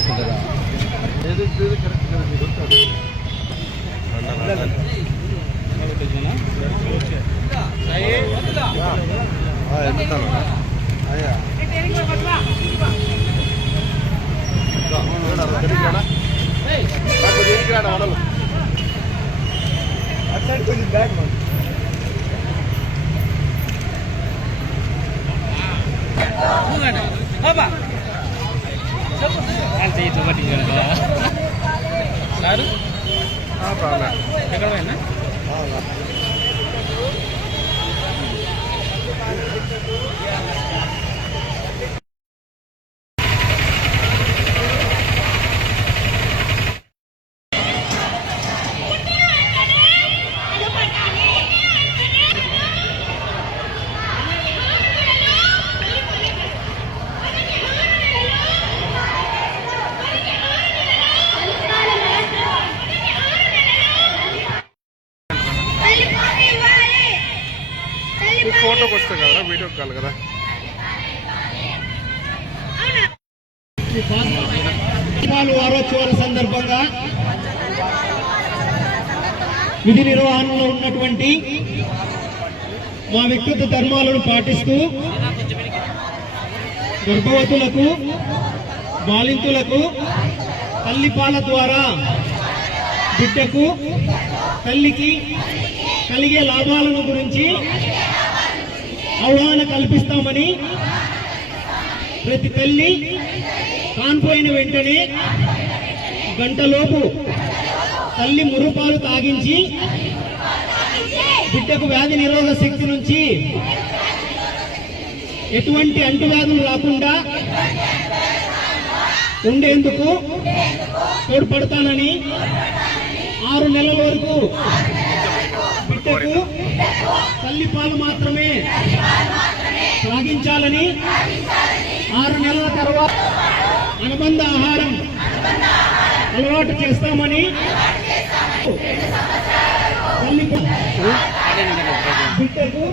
తీసుకుంటారా? కొంచెం bag sir ఎక్కడ పోయినా ఫోటోకి వస్తాయి కదా, వీడియోకి కాదు కదా. వారోత్సవాల సందర్భంగా విధి నిర్వహణలో ఉన్నటువంటి మా వ్యక్తిగత ధర్మాలను పాటిస్తూ గర్భవతులకు, బాలింతులకు తల్లిపాల ద్వారా బిడ్డకు, తల్లికి కలిగే లాభాలను గురించి అవగాహన కల్పిస్తామని, ప్రతి తల్లి కాన్పోయిన వెంటనే గంటలోపు తల్లి మురుపాలు తాగించి బిడ్డకు వ్యాధి నిరోధక శక్తి నుంచి ఎటువంటి అంటువ్యాధులు రాకుండా ఉండేందుకు తోడ్పడతానని, 6 నెలల వరకు బిడ్డకు తల్లిపాలు మాత్రమే తాగించాలని, 6 నెలల తర్వాత అనుబంధ ఆహారం అలవాటు చేస్తామని, బిడ్డకు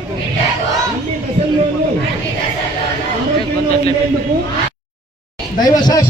అన్ని దశల్లోనూ ఆరోగ్యంగా ఉండేందుకు దైవ సాక్షి